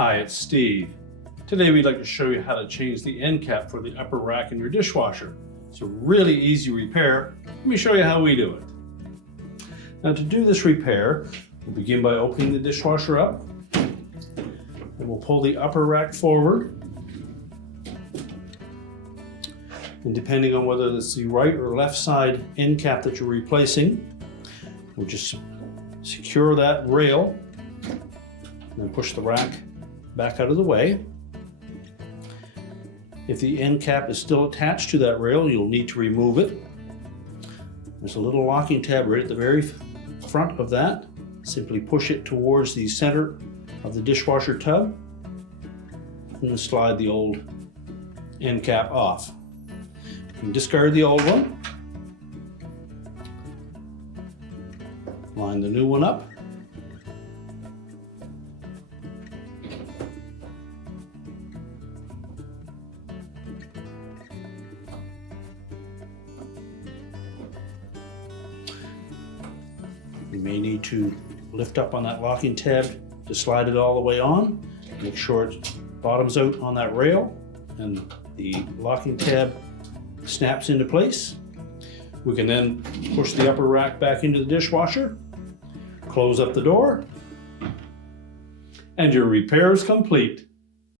Hi, it's Steve. Today we'd like to show you how to change the end cap for the upper rack in your dishwasher. It's a really easy repair. Let me show you how we do it. Now to do this repair, we'll begin by opening the dishwasher up. And we'll pull the upper rack forward. And depending on whether it's the right or left side end cap that you're replacing, we'll just secure that rail and then push the rack back out of the way. If the end cap is still attached to that rail, you'll need to remove it. There's a little locking tab right at the very front of that. Simply push it towards the center of the dishwasher tub and then slide the old end cap off. You can discard the old one. Line the new one up. You may need to lift up on that locking tab to slide it all the way on. Make sure it bottoms out on that rail and the locking tab snaps into place. We can then push the upper rack back into the dishwasher, close up the door, and your repair is complete.